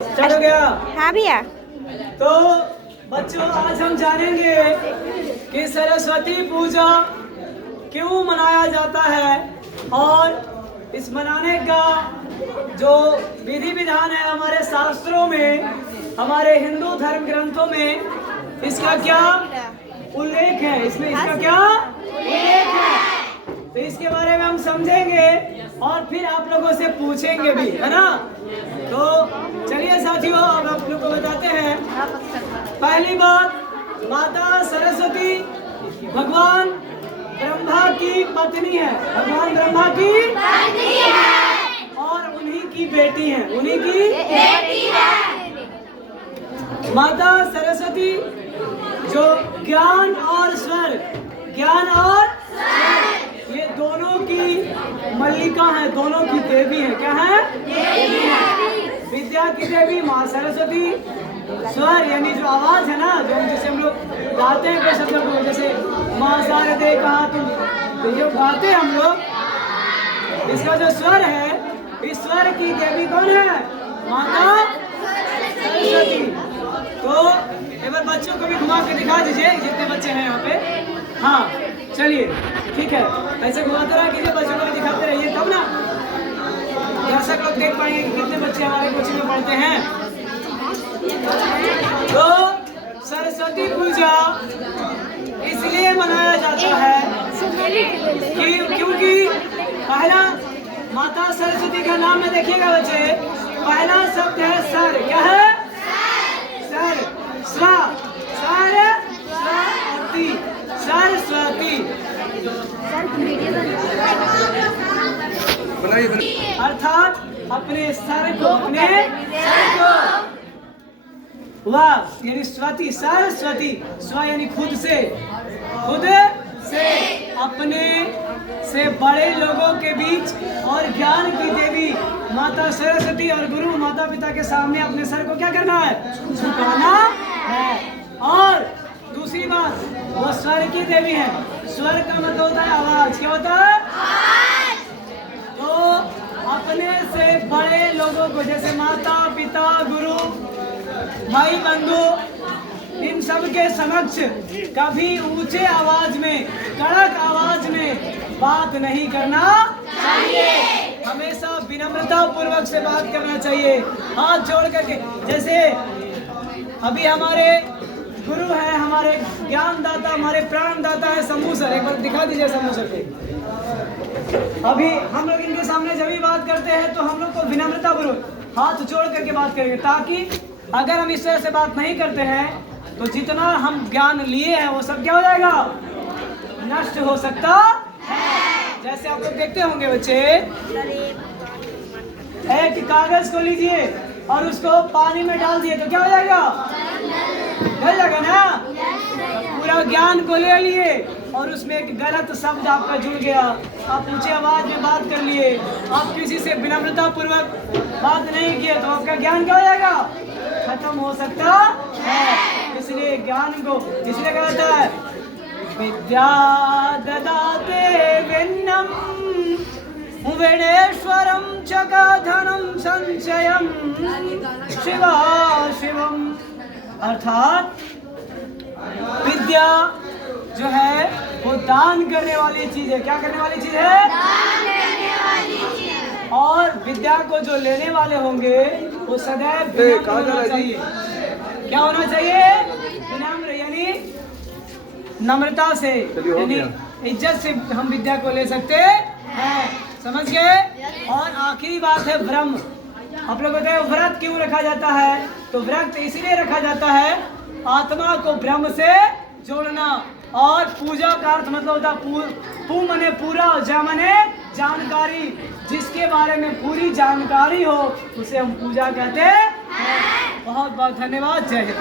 Start हो गया। हाँ भैया। तो बच्चों आज हम जानेंगे कि सरस्वती पूजा क्यों मनाया जाता है और इस मनाने का जो विधि विधान है हमारे शास्त्रों में, हमारे हिंदू धर्म ग्रंथों में इसका क्या उल्लेख है, इसमें इसका क्या उल्लेख है, तो इसके बारे में हम समझेंगे और फिर आप लोगों से पूछेंगे भी, है ना। तो चलिए साथियों, अब आप लोग को बताते हैं। पहली बात, माता सरस्वती भगवान ब्रह्मा की पत्नी है, भगवान ब्रह्मा की पत्नी है और उन्हीं की बेटी है, उन्हीं की बेटी है। माता सरस्वती जो ज्ञान और स्वर, ज्ञान और ये दोनों की मल्लिका है, दोनों की देवी है। क्या है? देवी है। विद्या की देवी माँ सरस्वती, स्वर यानी जो आवाज है ना, जो जैसे हम लोग गाते हैं कोई शब्द को, जैसे माँ शारदे कहा तुम, तो ये गाते हैं हम लोग, इसका जो स्वर है, इस स्वर की देवी कौन है? माता सरस्वती। तो एक बार बच्चों को भी घुमा के दिखा दीजिए, जितने बच्चे हैं यहाँ पे। हाँ चलिए ठीक है, ऐसे घुमाते रहा कीजिए, बच्चों को भी दिखाते रहिए, तब ना दर्शक लोग देख पाएंगे कि कितने बच्चे हमारे कोचिंग में पढ़ते हैं। तो सरस्वती पूजा इसलिए मनाया जाता है कि क्योंकि पहला माता सरस्वती का नाम में देखिएगा बच्चे, पहला शब्द है सर। क्या है? सर, स्वा, सरस्वती, सरस्वती अर्थात अपने सर को, अपने सर को, वाह यानी स्वती, सरस्वती, स्व यानी खुद से, खुद से अपने से बड़े लोगों के बीच और ज्ञान की देवी माता सरस्वती और गुरु माता पिता के सामने अपने सर को क्या करना है? झुकाना है। और दूसरी बात, वो स्वर की देवी है। स्वर का मतलब होता है आवाज। क्या होता है? तो अपने से बड़े लोगों को, जैसे माता पिता गुरु भाई बंधु, इन सब के समक्ष कभी ऊंचे आवाज में, कड़क आवाज में बात नहीं करना चाहिए। हमेशा विनम्रता पूर्वक से बात करना चाहिए, हाथ जोड़ करके। जैसे अभी हमारे गुरु है, हमारे ज्ञान दाता, हमारे प्राण दाता है शंभू सर, एक बार दिखा दीजिए शंभू सर को। अभी हम लोग इनके सामने जब भी बात करते हैं तो हम लोग को विनम्रता पूर्वक हाथ जोड़ करके बात करेंगे, ताकि अगर हम इस तरह से बात नहीं करते हैं तो जितना हम ज्ञान लिए हैं वो सब क्या हो जाएगा? नष्ट हो सकता है। जैसे आप लोग देखते होंगे बच्चे, एक कागज को लीजिए और उसको पानी में डाल दिए तो क्या हो जाएगा? गल जाएगा ना। पूरा ज्ञान को ले लिए और उसमें एक गलत शब्द आपका जुड़ गया, आप ऊंची आवाज में बात कर लिए, आप किसी से विनम्रता पूर्वक बात नहीं किए, तो आपका ज्ञान क्या हो जाएगा? खत्म हो सकता है। इसलिए ज्ञान को इसलिए कहता है, विद्या ददाते विन्नम वेणेश्वरम चकाधनम संचयम शिवा शिवम। अर्थात विद्या जो है वो दान करने वाली चीज है। क्या करने वाली चीज है? दान करने वाली चीज। और विद्या को जो लेने वाले होंगे वो सदैव विनम्र होना चाहिए। क्या होना चाहिए? विनम्र यानी नम्रता से, यानी इज्जत से हम विद्या को ले सकते हैं। समझ गए? और आखिरी बात है ब्रह्म। आप लोग बताए व्रत क्यों रखा जाता है? तो व्रत इसीलिए रखा जाता है आत्मा को ब्रह्म से जोड़ना, और पूजा का अर्थ मतलब होता है पू मने पूरा और जा मने जानकारी। जिसके बारे में पूरी जानकारी हो उसे हम पूजा कहते हैं। बहुत बहुत धन्यवाद। जय हिंद।